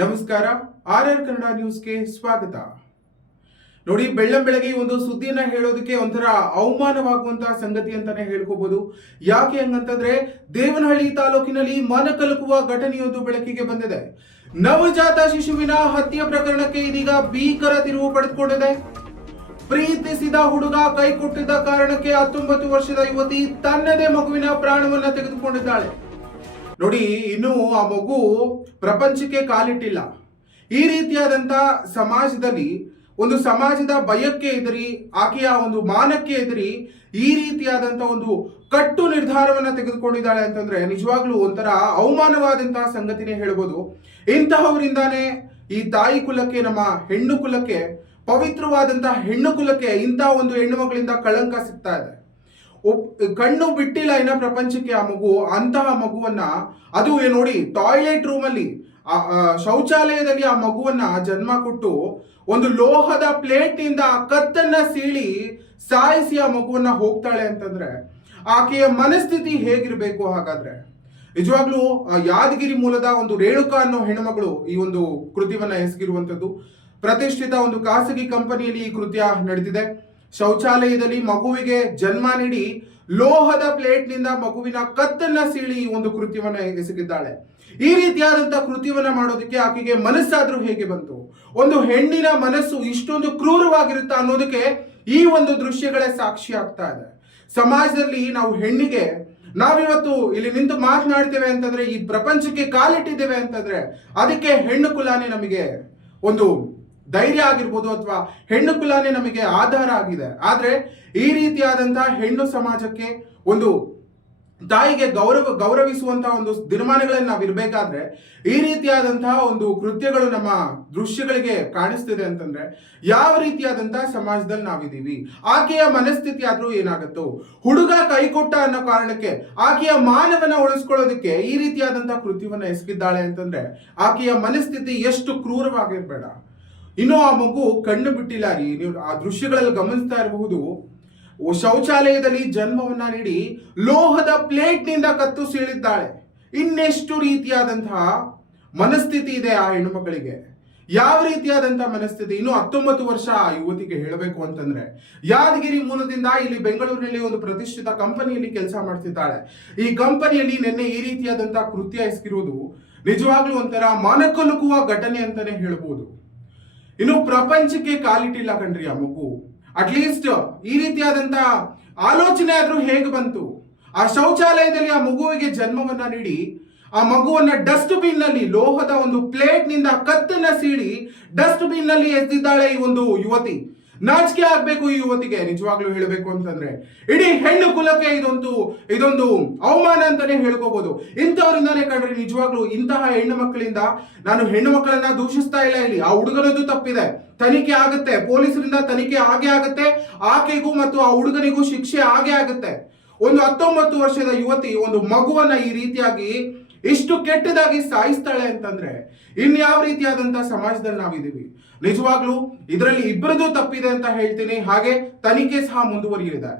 ನಮಸ್ಕಾರ. RR ಕನ್ನಡ ನ್ಯೂಸ್ಗೆ ಸ್ವಾಗತ. ನೋಡಿ, ಬೆಳ್ಳಂಬೆಳಗ್ಗೆ ಒಂದು ಸುದ್ದಿಯನ್ನ ಹೇಳೋದಕ್ಕೆ ಒಂಥರ ಅವಮಾನವಾಗುವಂತಹ ಸಂಗತಿ ಅಂತಾನೆ ಹೇಳ್ಕೋಬಹುದು. ಯಾಕೆ ಹಂಗಂತಂದ್ರೆ, ದೇವನಹಳ್ಳಿ ತಾಲೂಕಿನಲ್ಲಿ ಮನಕಲಕುವ ಘಟನೆಯೊಂದು ಬೆಳಕಿಗೆ ಬಂದಿದೆ. ನವಜಾತ ಶಿಶುವಿನ ಹತ್ಯೆ ಪ್ರಕರಣಕ್ಕೆ ಇದೀಗ ಭೀಕರ ತಿರುವು ಪಡೆದುಕೊಂಡಿದೆ. ಪ್ರೀತಿಸಿದ ಹುಡುಗ ಕೈ ಕೊಟ್ಟಿದ್ದ ಕಾರಣಕ್ಕೆ 19 ವರ್ಷದ ಯುವತಿ ತನ್ನದೇ ಮಗುವಿನ ಪ್ರಾಣವನ್ನ ತೆಗೆದುಕೊಂಡಿದ್ದಾಳೆ. ನೋಡಿ, ಇನ್ನು ಆ ಮಗು ಪ್ರಪಂಚಕ್ಕೆ ಕಾಲಿಟ್ಟಿಲ್ಲ. ಈ ರೀತಿಯಾದಂತ ಸಮಾಜದಲ್ಲಿ ಒಂದು ಸಮಾಜದ ಭಯಕ್ಕೆ ಎದುರಿ, ಆಕೆಯ ಒಂದು ಮಾನಕ್ಕೆ ಎದುರಿ ಈ ರೀತಿಯಾದಂತ ಒಂದು ಕಟ್ಟು ನಿರ್ಧಾರವನ್ನ ತೆಗೆದುಕೊಂಡಿದ್ದಾಳೆ ಅಂತಂದ್ರೆ ನಿಜವಾಗ್ಲೂ ಒಂಥರ ಅವಮಾನವಾದಂತಹ ಸಂಗತಿನೇ ಹೇಳ್ಬೋದು. ಇಂತಹವರಿಂದಾನೇ ಈ ತಾಯಿ ಕುಲಕ್ಕೆ, ನಮ್ಮ ಹೆಣ್ಣು ಕುಲಕ್ಕೆ, ಪವಿತ್ರವಾದಂತಹ ಹೆಣ್ಣು ಕುಲಕ್ಕೆ ಇಂತಹ ಒಂದು ಹೆಣ್ಣು ಮಗಳಿಂದ ಕಳಂಕ ಸಿಗ್ತಾ ಇದೆ. ಕಣ್ಣು ಬಿಟ್ಟಿಲ್ಲ ಇನ್ನ ಪ್ರಪಂಚಕ್ಕೆ ಆ ಮಗು. ಅಂತಹ ಮಗುವನ್ನ, ಅದು ನೋಡಿ, ಟಾಯ್ಲೆಟ್ ರೂಮ್ ಅಲ್ಲಿ, ಶೌಚಾಲಯದಲ್ಲಿ ಆ ಮಗುವನ್ನ ಜನ್ಮ ಕೊಟ್ಟು ಒಂದು ಲೋಹದ ಪ್ಲೇಟ್ ನಿಂದ ಕತ್ತನ್ನ ಸೀಳಿ ಸಾಯಿಸಿ ಆ ಮಗುವನ್ನ ಹೋಗ್ತಾಳೆ ಅಂತಂದ್ರೆ ಆಕೆಯ ಮನಸ್ಥಿತಿ ಹೇಗಿರ್ಬೇಕು? ಹಾಗಾದ್ರೆ ನಿಜವಾಗ್ಲೂ ಯಾದಗಿರಿ ಮೂಲದ ಒಂದು ರೇಣುಕಾ ಅನ್ನೋ ಹೆಣ್ಣುಮಗಳು ಈ ಒಂದು ಕೃತ್ಯವನ್ನ ಎಸಗಿರುವಂತದ್ದು. ಪ್ರತಿಷ್ಠಿತ ಒಂದು ಖಾಸಗಿ ಕಂಪನಿಯಲ್ಲಿ ಈ ಕೃತ್ಯ ನಡೆದಿದೆ. ಶೌಚಾಲಯದಲ್ಲಿ ಮಗುವಿಗೆ ಜನ್ಮ ನೀಡಿ ಲೋಹದ ಪ್ಲೇಟ್ ನಿಂದ ಮಗುವಿನ ಕತ್ತನ್ನ ಸೀಳಿ ಒಂದು ಕೃತ್ಯವನ್ನ ಎಸಗಿದ್ದಾಳೆ. ಈ ರೀತಿಯಾದಂತಹ ಕೃತ್ಯವನ್ನ ಮಾಡೋದಕ್ಕೆ ಆಕೆಗೆ ಮನಸ್ಸಾದ್ರೂ ಹೇಗೆ ಬಂತು? ಒಂದು ಹೆಣ್ಣಿನ ಮನಸ್ಸು ಇಷ್ಟೊಂದು ಕ್ರೂರವಾಗಿರುತ್ತಾ ಅನ್ನೋದಕ್ಕೆ ಈ ಒಂದು ದೃಶ್ಯಗಳೇ ಸಾಕ್ಷಿ ಆಗ್ತಾ ಇದೆ. ಸಮಾಜದಲ್ಲಿ ನಾವು ಹೆಣ್ಣಿಗೆ, ನಾವಿವತ್ತು ಇಲ್ಲಿ ನಿಂತು ಮಾತನಾಡ್ತೇವೆ ಅಂತಂದ್ರೆ, ಈ ಪ್ರಪಂಚಕ್ಕೆ ಕಾಲಿಟ್ಟಿದ್ದೇವೆ ಅಂತಂದ್ರೆ ಅದಕ್ಕೆ ಹೆಣ್ಣು ಕುಲಾನೇ ನಮಗೆ ಒಂದು ಧೈರ್ಯ ಆಗಿರ್ಬೋದು, ಅಥವಾ ಹೆಣ್ಣು ಕುಲಾನೇ ನಮಗೆ ಆಧಾರ ಆಗಿದೆ. ಆದ್ರೆ ಈ ರೀತಿಯಾದಂತಹ ಹೆಣ್ಣು ಸಮಾಜಕ್ಕೆ, ಒಂದು ತಾಯಿಗೆ ಗೌರವಿಸುವಂತಹ ಒಂದು ದಿನಮಾನಗಳಲ್ಲಿ ನಾವು ಇರಬೇಕಾದ್ರೆ ಈ ರೀತಿಯಾದಂತಹ ಒಂದು ಕೃತ್ಯಗಳು ನಮ್ಮ ದೃಶ್ಯಗಳಿಗೆ ಕಾಣಿಸ್ತಿದೆ ಅಂತಂದ್ರೆ ಯಾವ ರೀತಿಯಾದಂತಹ ಸಮಾಜದಲ್ಲಿ ನಾವಿದ್ದೀವಿ? ಆಕೆಯ ಮನಸ್ಥಿತಿ ಆದ್ರೂ ಏನಾಗುತ್ತೋ? ಹುಡುಗ ಕೈಕೊಟ್ಟ ಅನ್ನೋ ಕಾರಣಕ್ಕೆ ಆಕೆಯ ಮಾನವನ್ನ ಉಳಿಸ್ಕೊಳ್ಳೋದಕ್ಕೆ ಈ ರೀತಿಯಾದಂತಹ ಕೃತ್ಯವನ್ನ ಎಸಗಿದ್ದಾಳೆ ಅಂತಂದ್ರೆ ಆಕೆಯ ಮನಸ್ಥಿತಿ ಎಷ್ಟು ಕ್ರೂರವಾಗಿರ್ಬೇಡ. ಇನ್ನು ಆ ಮಗು ಕಣ್ಣು ಬಿಟ್ಟಿಲ್ಲ ರೀ. ನೀವು ಆ ದೃಶ್ಯಗಳಲ್ಲಿ ಗಮನಿಸ್ತಾ ಇರಬಹುದು. ಶೌಚಾಲಯದಲ್ಲಿ ಜನ್ಮವನ್ನ ನೀಡಿ ಲೋಹದ ಪ್ಲೇಟ್ ನಿಂದ ಕತ್ತು ಸೀಳಿದ್ದಾಳೆ. ಇನ್ನೆಷ್ಟು ರೀತಿಯಾದಂತಹ ಮನಸ್ಥಿತಿ ಇದೆ ಆ ಹೆಣ್ಣು ಮಕ್ಕಳಿಗೆ? ಯಾವ ರೀತಿಯಾದಂತಹ ಮನಸ್ಥಿತಿ? ಇನ್ನು 19 ವರ್ಷ ಆ ಯುವತಿಗೆ ಹೇಳಬೇಕು ಅಂತಂದ್ರೆ, ಯಾದಗಿರಿ ಮೂಲದಿಂದ ಇಲ್ಲಿ ಬೆಂಗಳೂರಿನಲ್ಲಿ ಒಂದು ಪ್ರತಿಷ್ಠಿತ ಕಂಪನಿಯಲ್ಲಿ ಕೆಲಸ ಮಾಡ್ತಿದ್ದಾಳೆ. ಈ ಕಂಪನಿಯಲ್ಲಿ ನಿನ್ನೆ ಈ ರೀತಿಯಾದಂತಹ ಕೃತ್ಯ ಎಸಗಿರುವುದು ನಿಜವಾಗ್ಲೂ ಒಂಥರ ಮನಕಲುಕುವ ಘಟನೆ ಅಂತಾನೆ ಹೇಳ್ಬೋದು. ಇನ್ನು ಪ್ರಪಂಚಕ್ಕೆ ಕಾಲಿಟ್ಟಿಲ್ಲ ಕಣ್ರಿ ಆ ಮಗು. ಅಟ್ಲೀಸ್ಟ್ ಈ ರೀತಿಯಾದಂತ ಆಲೋಚನೆ ಆದ್ರೂ ಹೇಗೆ ಬಂತು? ಆ ಶೌಚಾಲಯದಲ್ಲಿ ಆ ಮಗುವಿಗೆ ಜನ್ಮವನ್ನ ನೀಡಿ ಆ ಮಗುವನ್ನ ಡಸ್ಟ್ ಬಿನ್ ನಲ್ಲಿ, ಲೋಹದ ಒಂದು ಪ್ಲೇಟ್ ನಿಂದ ಕತ್ತನ್ನ ಸೀಳಿ ಡಸ್ಟ್ ಬಿನ್ ನಲ್ಲಿ ಎಸೆದಿದ್ದಾಳೆ ಈ ಒಂದು ಯುವತಿ. ನಾಚಿಕೆ ಆಗ್ಬೇಕು ಈ ಯುವತಿಗೆ, ನಿಜವಾಗ್ಲೂ ಹೇಳಬೇಕು ಅಂತಂದ್ರೆ. ಇಡೀ ಹೆಣ್ಣು ಕುಲಕ್ಕೆ ಇದೊಂದು ಅವಮಾನ ಅಂತಾನೆ ಹೇಳ್ಕೋಬಹುದು. ಇಂಥವರಿಂದಾನೇ ಕಣ್ರಿ ನಿಜವಾಗ್ಲೂ ಇಂತಹ ಹೆಣ್ಣು ಮಕ್ಕಳಿಂದ, ನಾನು ಹೆಣ್ಣು ಮಕ್ಕಳನ್ನ ದೂಷಿಸ್ತಾ ಇಲ್ಲ ಇಲ್ಲಿ, ಆ ಹುಡುಗನದ್ದು ತಪ್ಪಿದೆ, ತನಿಖೆ ಆಗುತ್ತೆ, ಪೊಲೀಸರಿಂದ ತನಿಖೆ ಆಗೇ ಆಗುತ್ತೆ, ಆಕೆಗೂ ಮತ್ತು ಆ ಹುಡುಗನಿಗೂ ಶಿಕ್ಷೆ ಆಗೇ ಆಗುತ್ತೆ. ಒಂದು 19 ವರ್ಷದ ಯುವತಿ ಒಂದು ಮಗುವನ್ನ ಈ ರೀತಿಯಾಗಿ ಇಷ್ಟು ಕೆಟ್ಟದಾಗಿ ಸಾಯಿಸ್ತಾಳೆ ಅಂತಂದ್ರೆ ಇನ್ಯಾವ ರೀತಿಯಾದಂತಹ ಸಮಾಜದಲ್ಲಿ ನಾವಿದ್ದೀವಿ? ನಿಜವಾಗ್ಲೂ ಇದರಲ್ಲಿ ಇಬ್ಬರದು ತಪ್ಪಿದೆ ಅಂತ ಹೇಳ್ತೀನಿ. ಹಾಗೆ ತನಿಖೆ ಸಹ ಮುಂದುವರಿಯಲಿದೆ.